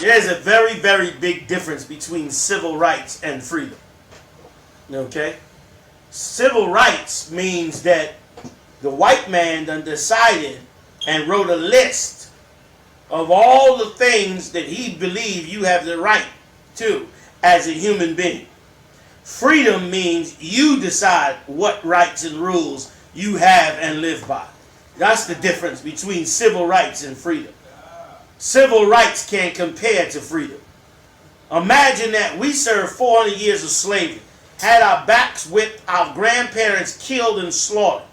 There's a very, very big difference between civil rights and freedom. Okay? Civil rights means that the white man done decided and wrote a list of all the things that he believes you have the right to as a human being. Freedom means you decide what rights and rules you have and live by. That's the difference between civil rights and freedom. Civil rights can't compare to freedom. Imagine that we served 400 years of slavery, had our backs whipped, our grandparents killed and slaughtered,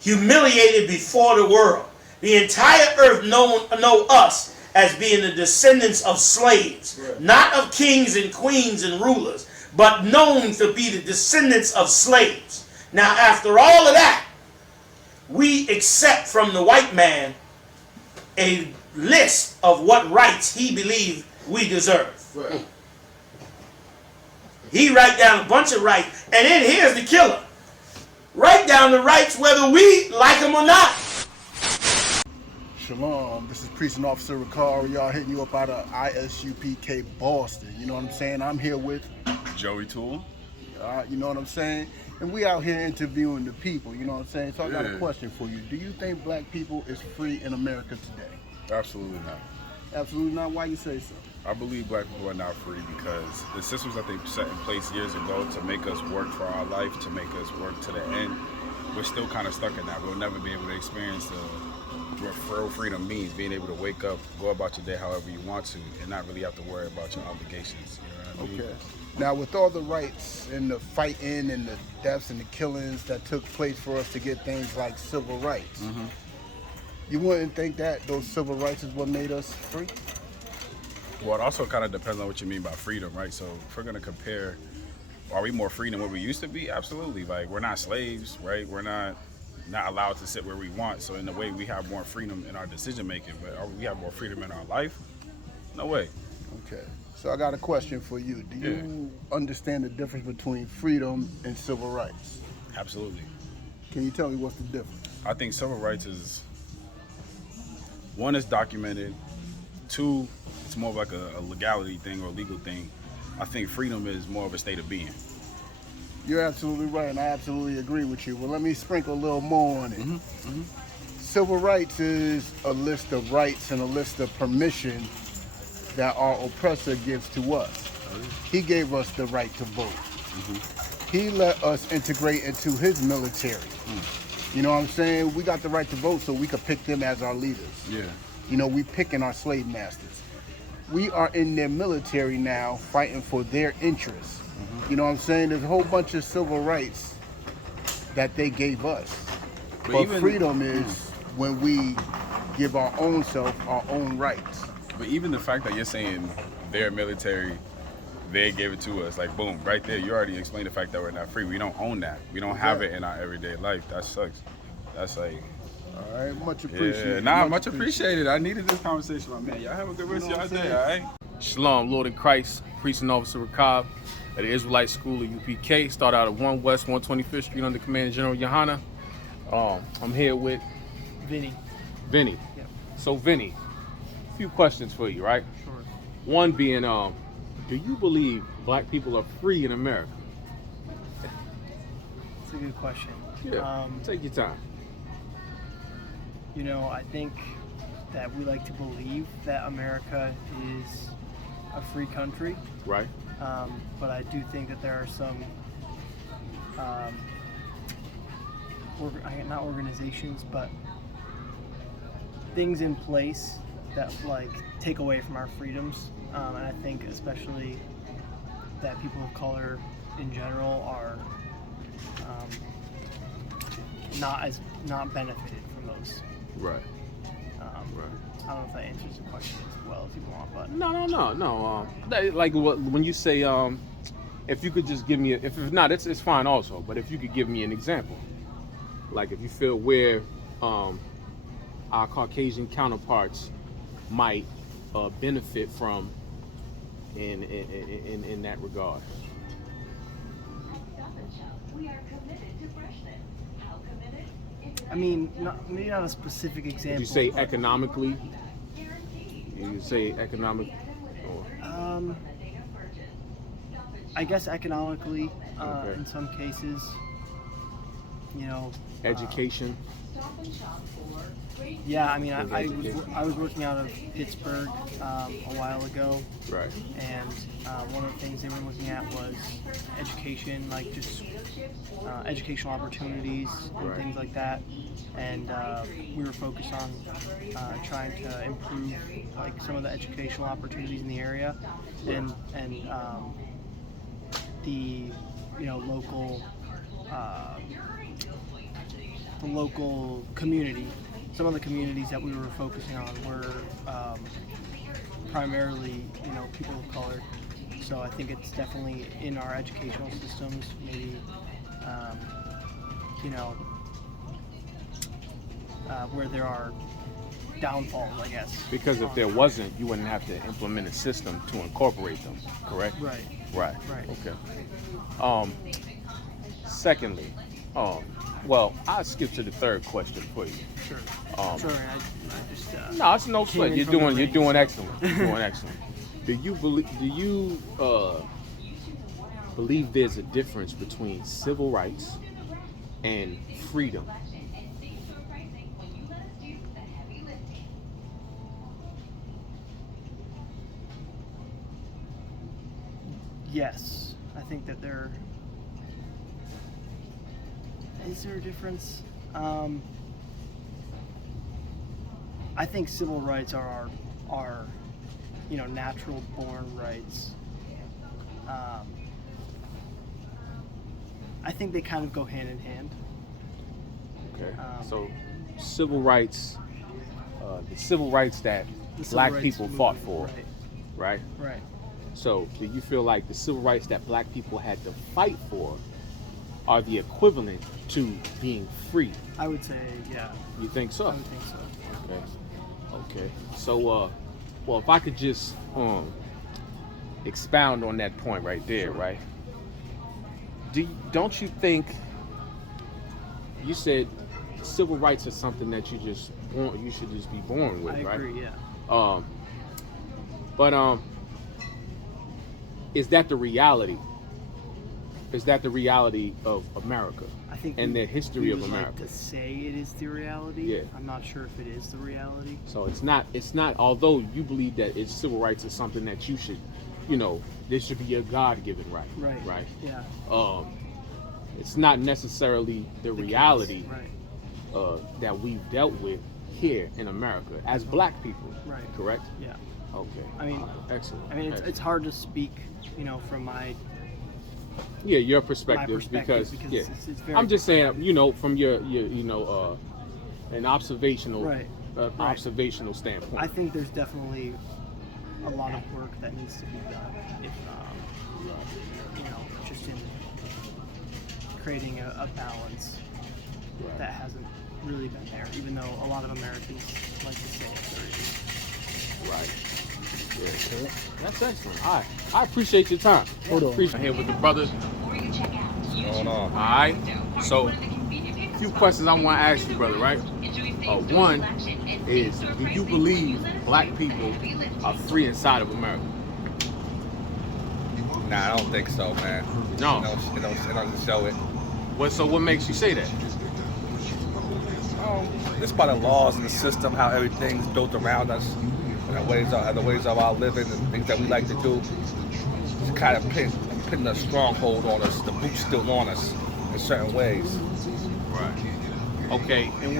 humiliated before the world. The entire earth know us as being the descendants of slaves, not of kings and queens and rulers, but known to be the descendants of slaves. Now, after all of that, we accept from the white man a list of what rights he believes we deserve. Right. He write down a bunch of rights, and then here's the killer. Write down the rights whether we like them or not. Shalom, this is Precinct Officer Ricard. Y'all hitting you up out of I.S.U.P.K. Boston. You know what I'm saying? I'm here with Joey Tool. You know what I'm saying? And we out here interviewing the people, you know what I'm saying? So I got a question for you. Do you think black people is free in America today? Absolutely not. Absolutely not? Why you say so? I believe black people are not free because the systems that they set in place years ago to make us work for our life, to make us work to the end, we're still kind of stuck in that. We'll never be able to experience what real freedom means, being able to wake up, go about your day however you want to, and not really have to worry about your obligations. You know what I mean? Okay. Now, with all the rights and the fighting and the deaths and the killings that took place for us to get things like civil rights, you wouldn't think that those civil rights is what made us free? Well, it also kind of depends on what you mean by freedom, right? So if we're going to compare, are we more free than what we used to be? Absolutely. Like, we're not slaves, right? We're not allowed to sit where we want. So in a way, we have more freedom in our decision making, but we have more freedom in our life? No way. Okay. So I got a question for you. Do you understand the difference between freedom and civil rights? Absolutely. Can you tell me what's the difference? I think civil rights is, one, is documented. Two, it's more of like a legality thing or a legal thing. I think freedom is more of a state of being. You're absolutely right, and I absolutely agree with you. Well, let me sprinkle a little more on it. Civil rights is a list of rights and a list of permission that our oppressor gives to us. He gave us the right to vote. He let us integrate into his military. You know what I'm saying? We got the right to vote so we could pick them as our leaders. Yeah. You know, we picking our slave masters. We are in their military now fighting for their interests. You know what I'm saying? There's a whole bunch of civil rights that they gave us. But freedom is when we give our own self our own rights. But even the fact that you're saying their military, they gave it to us, like boom, right there, you already explained the fact that we're not free. We don't own that. We don't have it in our everyday life. That sucks. That's like... All right, much appreciated. Yeah, much appreciated. I needed this conversation, my man. Y'all have a good rest of y'all day, all right? Shalom, Lord in Christ, Precinct Officer I.S.U.P.K at the Israelite School of U.P.K. Start out at 1 West 125th Street under Command General YAHANNA. I'm here with Vinny. Vinny. Yep. So Vinny, a few questions for you, right? Sure. One being, do you believe black people are free in America? It's a good question. Yeah, take your time. You know, I think that we like to believe that America is a free country. Right. But I do think that there are some, not organizations, but things in place that like take away from our freedoms. And I think especially that people of color in general are not benefited from those. Right. Right. I don't know if that answers the question as well as you want, but no. Like when you say, if you could just give me, if not, it's fine also. But if you could give me an example, like if you feel where our Caucasian counterparts might benefit from in that regard. I mean, maybe not a specific example. Would you say economically? You say economic. Or, I guess economically, Okay. in some cases, you know. education? Yeah, I mean, Is I was working out of Pittsburgh a while ago, Right. and one of the things they were looking at was education, like just educational opportunities and Right. things like that. And we were focused on trying to improve like some of the educational opportunities in the area, and the local community. Some of the communities that we were focusing on were primarily, people of color. So I think it's definitely in our educational systems, maybe, where there are downfalls, I guess. Because if there wasn't, you wouldn't have to implement a system to incorporate them, correct? Right. Right. Right. Okay. Secondly, well, I'll skip to the third question for you. Sure. Sorry, I just. No, it's no came sweat. in You're from the doing range. excellent. You're doing excellent. Do you believe there's a difference between civil rights and freedom? Yes, I think that there is there a difference. I think civil rights are our natural born rights. I think they kind of go hand in hand. Okay. Um, So, civil rights, the civil rights that The civil black rights people fought for, movement, right? Right. So, do you feel like the civil rights that black people had to fight for are the equivalent to being free? I would say, yeah. You think so? I would think so. Okay. So, well, if I could just expound on that point right there, right? Don't you think? You said civil rights is something that you should just be born with, I right? agree. Yeah. But is that the reality? Is that the reality of America I think and the history we of would America? like to say it is the reality. Yeah. I'm not sure if it is the reality. So it's not. Although you believe that it's civil rights is something that you should, this should be a God-given right. Right. Right. Yeah. It's not necessarily the reality Right. that we've dealt with here in America as black people. Right. Correct. Yeah. Okay. I mean, excellent. I mean, it's Excellent. hard to speak, from my your perspective, perspective because it's very I'm just saying, from your an observational Right. observational standpoint. I think there's definitely a lot of work that needs to be done if just in creating a balance Right. that hasn't really been there, even though a lot of Americans like to say there is. Right. Yeah. That's excellent. I appreciate your time. Hold on. I'm here with the brothers. What's going on? All right. So, a few questions I want to ask you, brother. Right. One is, do you believe black people are free inside of America? Nah, I don't think so, man. No. It doesn't show it. So what makes you say that? It's by the laws and the system, how everything's built around us, and the ways of our living and things that we like to do. It's kind of putting a stronghold on us. The boot's still on us in certain ways. Right. Okay. And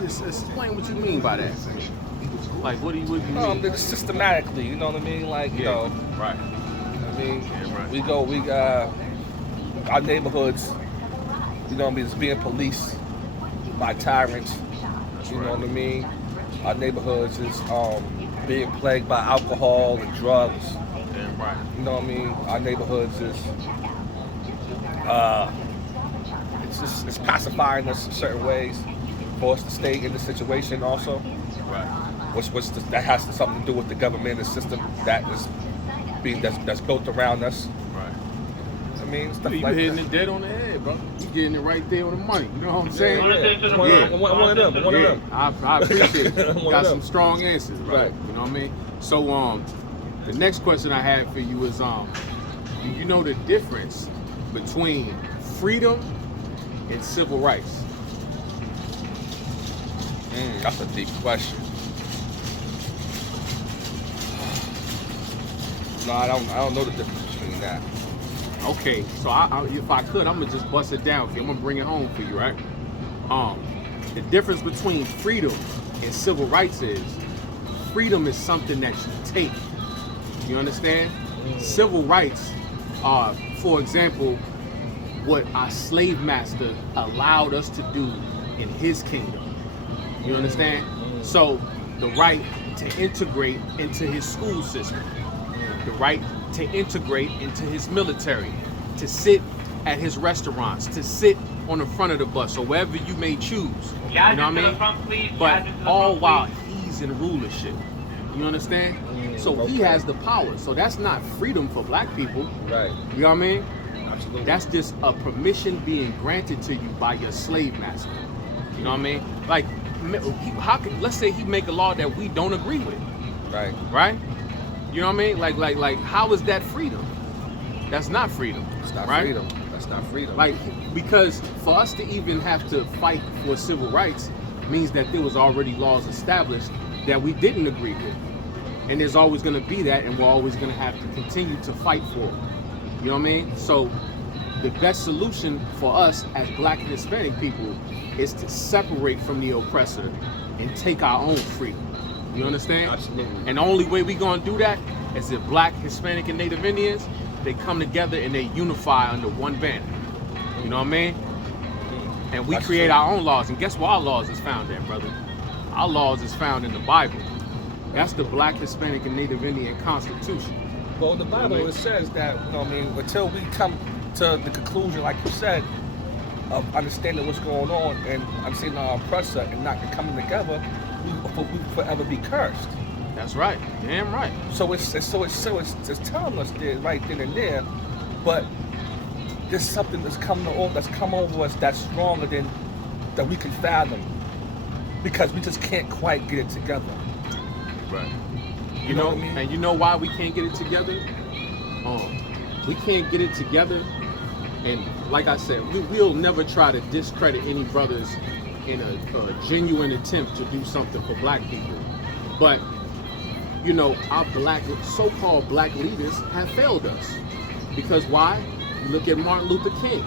just explain what you mean by that. Like, what do you mean? It's systematically, you know what I mean? Like, Right. I mean, Yeah, right. Our neighborhoods, it's being policed by tyrants. You know what I mean? Our neighborhoods is being plagued by alcohol and drugs. Yeah, right. You know what I mean? Our neighborhoods is it's pacifying us in certain ways for us to stay in the situation also. Right. That has something to do with the government and system that's built around us. Right. I mean, stuff You like hitting that. it dead on the head, bro. You getting it right there on the money. You know what I'm saying? Yeah. One of them. One of them. I appreciate it. One Got of some them. strong answers, right? Right. You know what I mean? So, The next question I had for you is, do you know the difference between freedom and civil rights? That's a deep question. No, I don't know the difference between that. Okay, so if I could, I'm gonna just bust it down for you. I'm gonna bring it home for you, right? The difference between freedom and civil rights is freedom is something that you take. You understand? Civil rights are, for example, what our slave master allowed us to do in his kingdom. You understand? So the right to integrate into his school system, the right to integrate into his military, to sit at his restaurants, to sit on the front of the bus or wherever you may choose. You know what I mean? But all while he's in rulership. You understand? So he has the power. So that's not freedom for black people. Right. You know what I mean? Absolutely. That's just a permission being granted to you by your slave master. You know what I mean? Like, let's say he make a law that we don't agree with. Right. Right? You know what I mean? Like, how is that freedom? That's not freedom. It's not right? freedom. That's not freedom. Like, because for us to even have to fight for civil rights means that there was already laws established that we didn't agree with. And there's always going to be that, and we're always going to have to continue to fight for it. You know what I mean? So the best solution for us as black and Hispanic people is to separate from the oppressor and take our own freedom. You understand? Absolutely. And the only way we're going to do that is if black, Hispanic, and Native Indians, they come together and they unify under one banner. You know what I mean? And we create our own laws. And guess where our laws is found at, brother? Our laws is found in the Bible. That's the Black, Hispanic, and Native Indian Constitution. Well, the Bible, it says that, you know what I mean, until we come to the conclusion, like you said, of understanding what's going on and understanding our oppressor and not coming together, we forever be cursed. That's right. Damn right. So it's telling us there right then and there, but there's something that's come over us that's stronger than that we can fathom, because we just can't quite get it together. Right. You know what I mean? And you know why we can't get it together? We can't get it together, and like I said, we'll never try to discredit any brothers in a genuine attempt to do something for black people. But you know, our so-called black leaders have failed us. Because why? You look at Martin Luther King,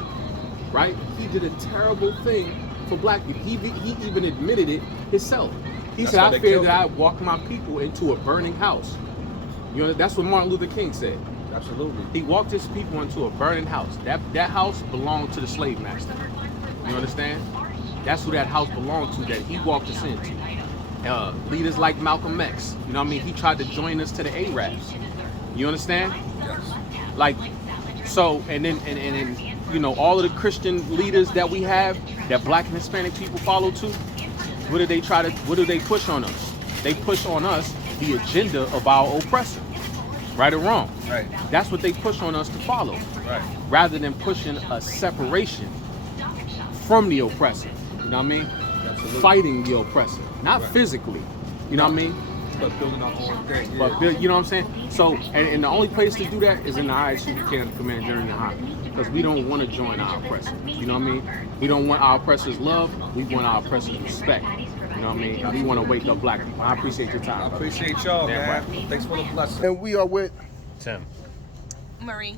right? He did a terrible thing for black people. He even admitted it himself. He said, I fear that I walk my people into a burning house. You know, that's what Martin Luther King said. Absolutely. He walked his people into a burning house. That house belonged to the slave master. You understand? That's who that house belonged to, that he walked us into. Leaders like Malcolm X, you know what I mean? He tried to join us to the Arabs. You understand? Yes. Like, so, and then, you know, all of the Christian leaders that we have, that black and Hispanic people follow to, what do they push on us? They push on us the agenda of our oppressor. Right or wrong? Right. That's what they push on us to follow. Right. Rather than pushing a separation from the oppressor. You know what I mean? Absolutely. Fighting the oppressor. Not physically. You know what I mean? But building our own thing. Yeah. But you know what I'm saying? So, and the only place to do that is in the I.S.U.P.K and the Command General YAHANNA. Because we don't want to join our oppressor. You know what I mean? We don't want our oppressor's love. We want our oppressor's respect. You know what I mean? We want to wake up black people. I appreciate your time. I appreciate y'all, man. Right. Thanks for the blessing. And we are with Tim. Marie.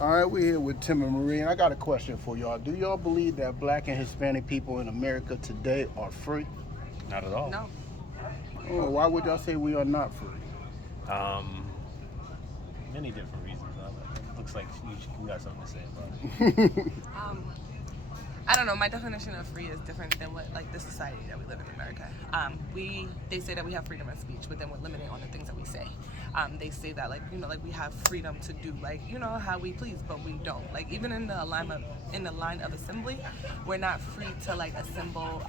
All right, we're here with Tim and Marie, and I got a question for y'all. Do y'all believe that black and Hispanic people in America today are free? Not at all. No. Oh, why would y'all say we are not free? Many different reasons. It looks like you got something to say about it. I don't know. My definition of free is different than what, like, the society that we live in America. They say that we have freedom of speech, but then we're limited on the things that we say. They say that, like, you know, like we have freedom to do, like, you know, how we please, but we don't. Like, even in the line of assembly, we're not free to, like, assemble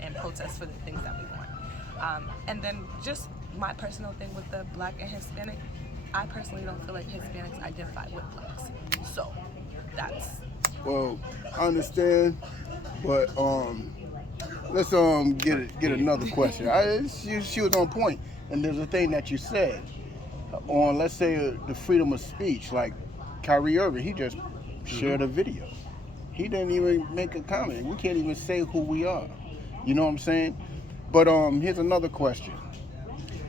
and protest for the things that we want. And then just my personal thing with the black and Hispanic, I personally don't feel like Hispanics identify with blacks. So that's. Well, I understand, but let's get another question. She was on point, and there's a thing that you said. on, let's say, the freedom of speech. Like Kyrie Irving, he just shared a video. He didn't even make a comment. We can't even say who we are. You know what I'm saying? But here's another question.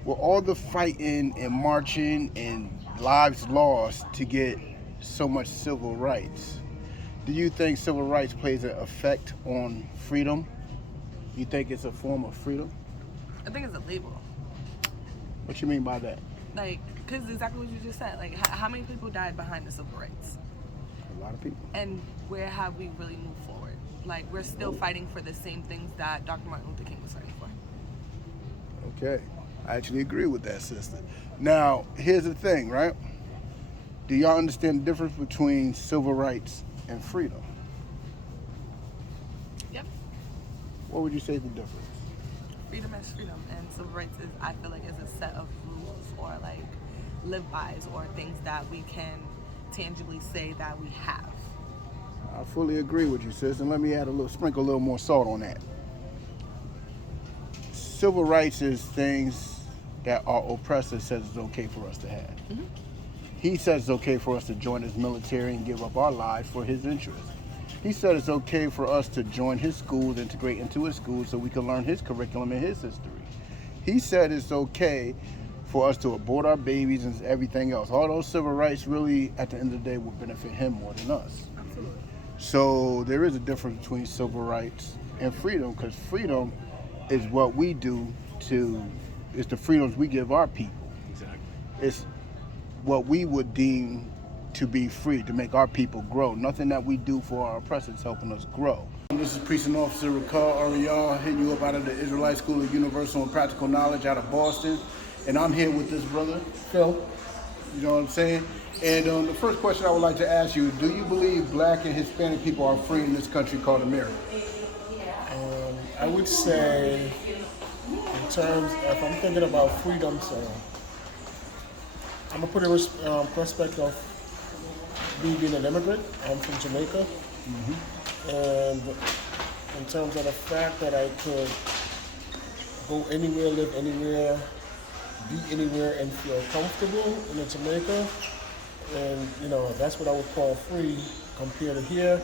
With all the fighting and marching and lives lost to get so much civil rights, do you think civil rights plays an effect on freedom? You think it's a form of freedom? I think it's a label. What you mean by that? Like, because exactly what you just said. Like, how many people died behind the civil rights? A lot of people. And where have we really moved forward? Like, we're still fighting for the same things that Dr. Martin Luther King was fighting for. Okay. I actually agree with that, sister. Now, here's the thing, right? Do y'all understand the difference between civil rights and freedom? Yep. What would you say is the difference? Freedom is freedom, and civil rights is, I feel like, is a set of rules or like live-bys or things that we can tangibly say that we have. I fully agree with you, sis, and let me sprinkle a little more salt on that. Civil rights is things that our oppressor says it's okay for us to have. Mm-hmm. He says it's okay for us to join his military and give up our lives for his interests. He said it's okay for us to join his schools, integrate into his schools so we can learn his curriculum and his history. He said it's okay for us to abort our babies and everything else. All those civil rights really, at the end of the day, will benefit him more than us. Absolutely. So there is a difference between civil rights and freedom, because freedom is what we do it's the freedoms we give our people. Exactly. It's what we would deem to be free, to make our people grow. Nothing that we do for our oppressors helping us grow. This is Precinct Officer Ricard Ariel, hitting you up out of the Israelite School of Universal and Practical Knowledge out of Boston. And I'm here with this brother, Phil. You know what I'm saying? And the first question I would like to ask you, do you believe black and Hispanic people are free in this country called America? I would say, in terms, if I'm thinking about freedom, so I'm gonna put it in perspective of me being an immigrant. I'm from Jamaica, and in terms of the fact that I could go anywhere, live anywhere, be anywhere, and feel comfortable in Jamaica, and that's what I would call free compared to here,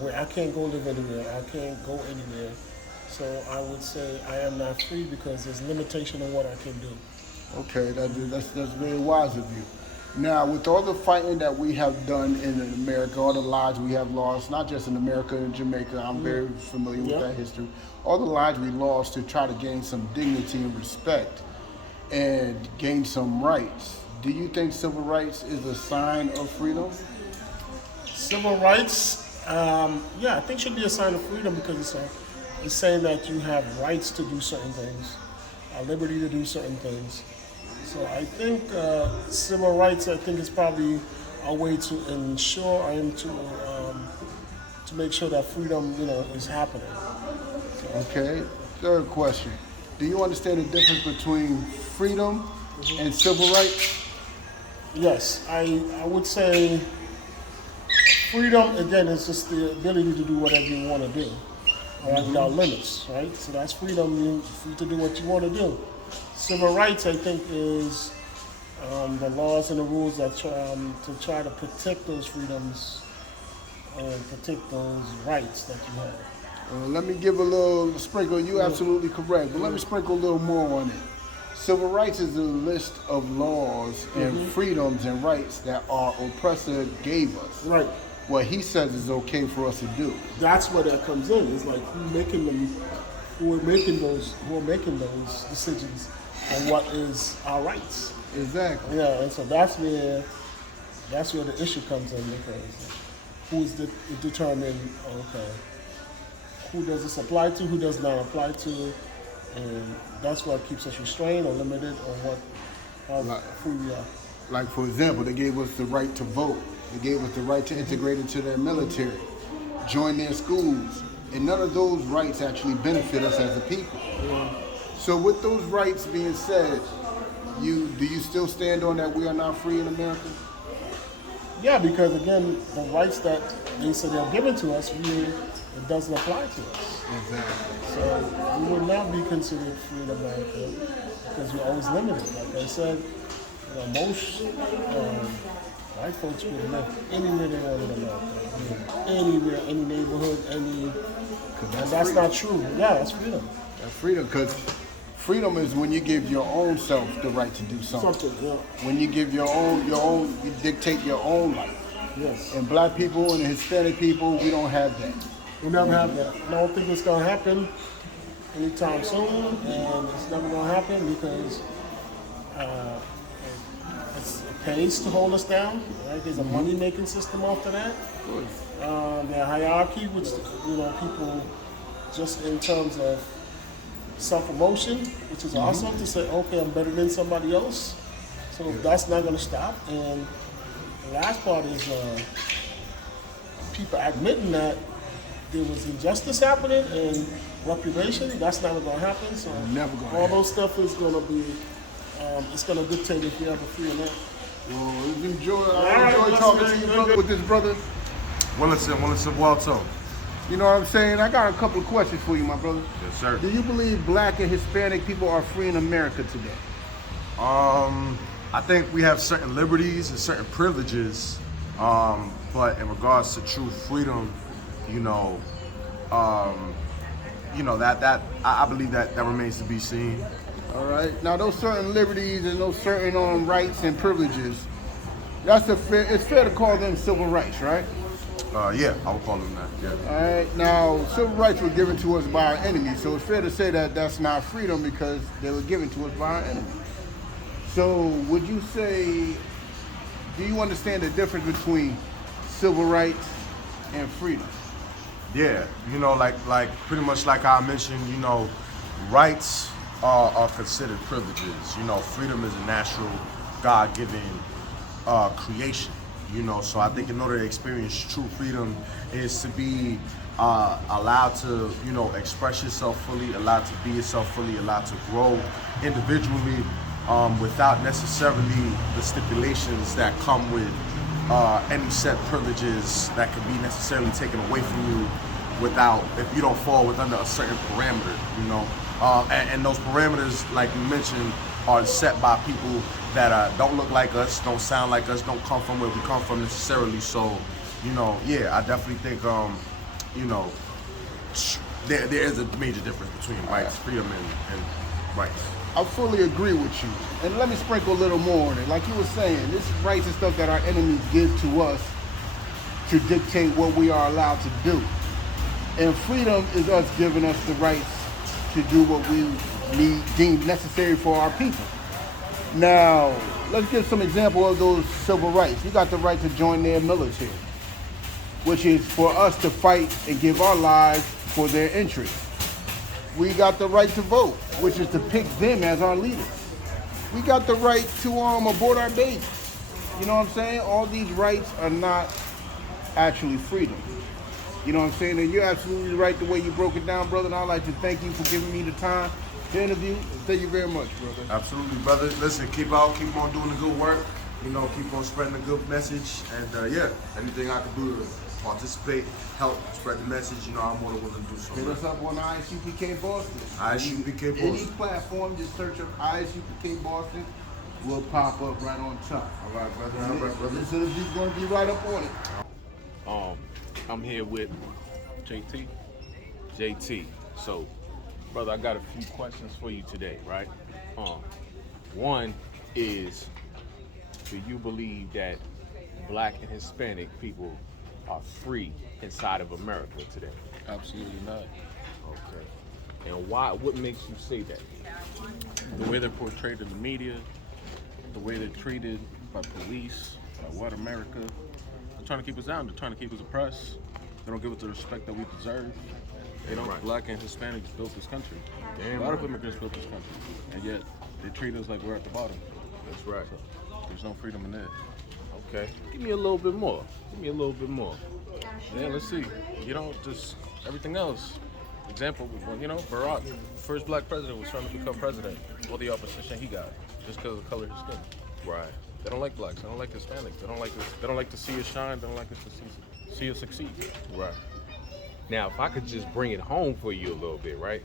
where I can't go live anywhere, I can't go anywhere. So I would say I am not free because there's limitation on what I can do. Okay, that's very wise of you. Now, with all the fighting that we have done in America, all the lives we have lost, not just in America and Jamaica, I'm very familiar with that history, all the lives we lost to try to gain some dignity and respect and gain some rights. Do you think civil rights is a sign of freedom? Civil rights, I think should be a sign of freedom because it's saying that you have rights to do certain things, a liberty to do certain things. So I think civil rights, I think, is probably a way to ensure and to make sure that freedom, is happening. So, okay. Third question: do you understand the difference between freedom and civil rights? Yes, I would say freedom again is just the ability to do whatever you want to do, all right, without limits, right? So that's freedom. You're free to do what you want to do. Civil rights, I think, is the laws and the rules that to try to protect those freedoms and protect those rights that you have. Let me give a little sprinkle. You're absolutely correct, but let me sprinkle a little more on it. Civil rights is a list of laws and freedoms and rights that our oppressor gave us. Right. What he says is okay for us to do. That's where that comes in. It's like who are making those decisions on what is our rights. Exactly. Yeah, and so that's where the issue comes in, because who's determine, okay, who does this apply to, who does not apply to, and that's what keeps us restrained or limited on how free we are. Like, for example, they gave us the right to vote. They gave us the right to integrate into their military, join their schools, and none of those rights actually benefit us as a people. Yeah. So with those rights being said, do you still stand on that we are not free in America? Yeah, because again, the rights that they said they're given to us, it doesn't apply to us. Exactly. So we would not be considered free in America because we're always limited. Like I said, most white folks would live anywhere they wanted to live. Anywhere, any neighborhood, any. And that's not true. Yeah, that's freedom. That's freedom, because freedom is when you give your own self the right to do something. Yeah. When you give you dictate your own life. Yes. And black people and Hispanic people, we don't have that. We never have that. I don't think it's gonna happen anytime soon, and it's never gonna happen because it pays to hold us down. Right? There's a money-making system after that. The hierarchy, which people just in terms of self-promotion, which is awesome to say, okay, I'm better than somebody else. So that's not going to stop. And the last part is people admitting that there was injustice happening and reputation. That's never going to happen. So Never gonna all happen. those stuff is going to be, it's going to dictate if you have a free or not. Well, I enjoy talking to you, brother, with this brother. Willison Walton. You know what I'm saying? I got a couple of questions for you, my brother. Yes, sir. Do you believe black and Hispanic people are free in America today? I think we have certain liberties and certain privileges, but in regards to true freedom, I believe that remains to be seen. All right. Now, those certain liberties and those certain rights and privileges, it's fair to call them civil rights, right? Yeah, I would call them that. Yeah. All right. Now, civil rights were given to us by our enemies, so it's fair to say that that's not freedom because they were given to us by our enemies. So, would you say, do you understand the difference between civil rights and freedom? Yeah, like pretty much like I mentioned, rights are considered privileges. Freedom is a natural, God-given creation. So I think in order to experience true freedom is to be allowed to, express yourself fully, allowed to be yourself fully, allowed to grow individually without necessarily the stipulations that come with any set privileges that can be necessarily taken away from you if you don't fall within a certain parameter, and those parameters, like you mentioned, are set by people that don't look like us, don't sound like us, don't come from where we come from necessarily. So, I definitely think, there is a major difference between rights, freedom, and rights. I fully agree with you. And let me sprinkle a little more on it. Like you were saying, this rights and stuff that our enemies give to us to dictate what we are allowed to do. And freedom is us giving us the rights to do what we deem necessary for our people. Now, let's give some example of those civil rights. You got the right to join their military, which is for us to fight and give our lives for their interests. We got the right to vote, which is to pick them as our leaders. We got the right to abort our babies. You know what I'm saying? All these rights are not actually freedom. You know what I'm saying? And you're absolutely right the way you broke it down, brother. And I'd like to thank you for giving me the time to interview. Thank you very much, brother. Absolutely, brother. Listen, keep on doing the good work. Keep on spreading the good message. And anything I can do to participate, help spread the message, I'm more than willing to do so. Hit us up on I.S.U.P.K. Boston. I.S.U.P.K. Boston. Any platform, just search up I.S.U.P.K. Boston. Will pop up right on top. All right, brother. This interview's going to be right up on it. I'm here with JT. So, brother, I got a few questions for you today, right? One is, do you believe that black and Hispanic people are free inside of America today? Absolutely not. Okay. And why? What makes you say that? The way they're portrayed in the media, the way they're treated by police, by white America. They're trying to keep us down. They're trying to keep us oppressed. They don't give us the respect that we deserve. They don't. Right. Black and Hispanics built this country. Damn A lot right. of immigrants built this country, and yet they treat us like we're at the bottom. That's right. So there's no freedom in that. Okay. Give me a little bit more. Yeah, let's see. Just everything else. Example, Barack, first black president, was trying to become president. All the opposition he got, just because of the color of his skin. Right. They don't like blacks. They don't like Hispanics. They don't like us. They don't like to see us shine. They don't like us to see us succeed. Right. Now, if I could just bring it home for you a little bit, right?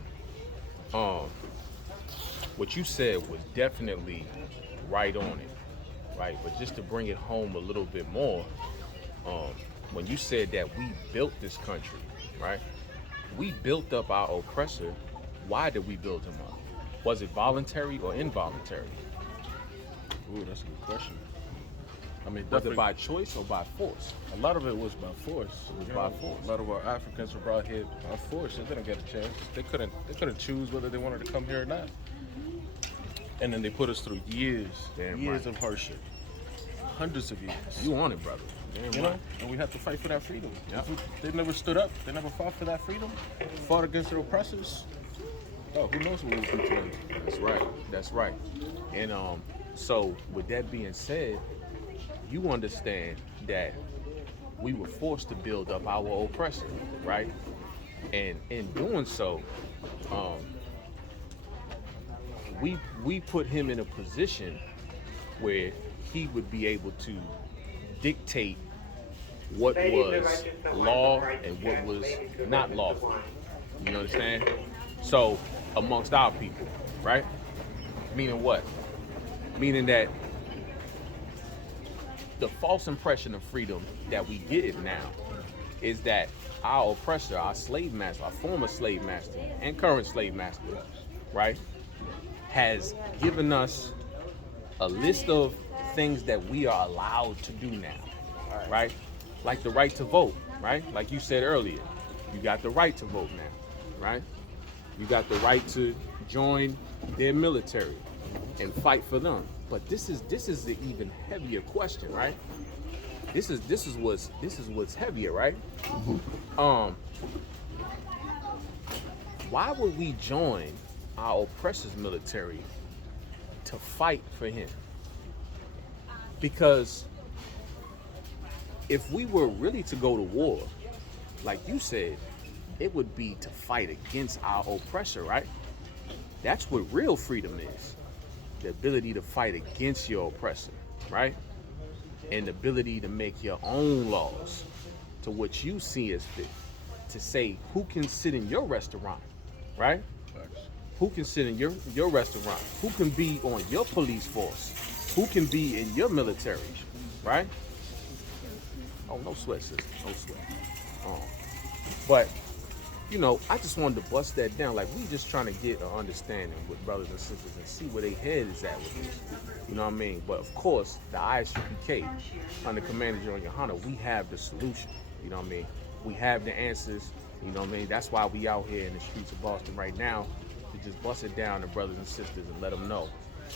What you said was definitely right on it. right? But just to bring it home a little bit more, when you said that we built this country, right? We built up our oppressor. Why did we build him up? Was it voluntary or involuntary? Ooh, that's a good question. I mean, Was it by choice or by force? a lot of it was by force. It was You by know, force. A lot of our Africans were brought here by force. They didn't get a chance. They couldn't choose whether they wanted to come here or not. And then they put us through years of hardship, hundreds of years. You on it, brother. You know, and we had to fight for that freedom. They never stood up. They never fought for that freedom. Fought against their oppressors. Oh, who knows what we would be today? That's right. That's right. And so with that being said, you understand that we were forced to build up our oppressor, right? And in doing so, we put him in a position where he would be able to dictate what was law and what was not lawful. You understand? So amongst our people, right? Meaning what? Meaning that the false impression of freedom that we get now is that our oppressor, our slave master, our former slave master and current slave master, right, has given us a list of things that we are allowed to do now, right? Like the right to vote, right? Like you said earlier, you got the right to vote now, right? You got the right to join their military and fight for them. But this is the even heavier question, right? This is what's heavier, right? Why would we join our oppressor's military to fight for him? Because if we were really to go to war, like you said, it would be to fight against our oppressor, right? That's what real freedom is. The ability to fight against your oppressor, right? And the ability to make your own laws to what you see as fit. To say who can sit in your restaurant, right? Who can sit in your restaurant? Who can be on your police force? Who can be in your military, right? Oh, no sweat, sister, no sweat. But, you know, I just wanted to bust that down. Like, we just trying to get an understanding with brothers and sisters and see where their head is at with this. You know what I mean? But, of course, the I.S.U.P.K, under Commander General YAHANNA, we have the solution. You know what I mean? We have the answers. You know what I mean? That's why we out here in the streets of Boston right now to just bust it down to brothers and sisters and let them know,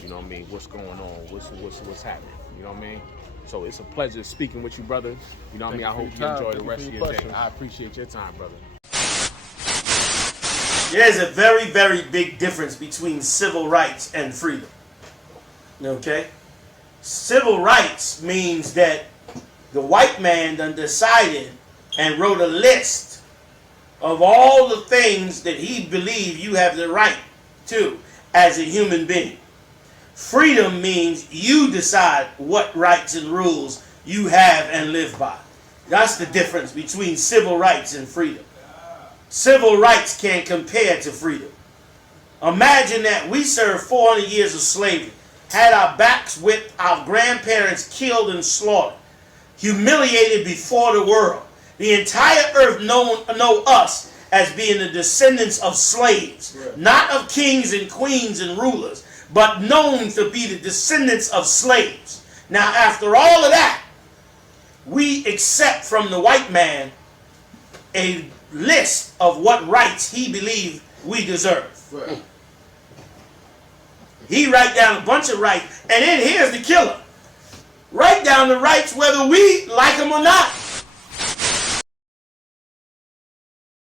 you know what I mean, what's going on, what's happening. You know what I mean? So it's a pleasure speaking with you, brother. You know what I mean? I hope you enjoy the rest of your day. I appreciate your time, brother. There's a very, very big difference between civil rights and freedom. Okay? Civil rights means that the white man done decided and wrote a list of all the things that he believes you have the right to as a human being. Freedom means you decide what rights and rules you have and live by. That's the difference between civil rights and freedom. Civil rights can't compare to freedom. Imagine that we served 400 years of slavery, had our backs whipped, our grandparents killed and slaughtered, humiliated before the world. The entire earth know us as being the descendants of slaves, not of kings and queens and rulers, but known to be the descendants of slaves. Now, after all of that, we accept from the white man a list of what rights he believes we deserve. Right. He write down a bunch of rights, and then here's the killer. Write down the rights whether we like them or not.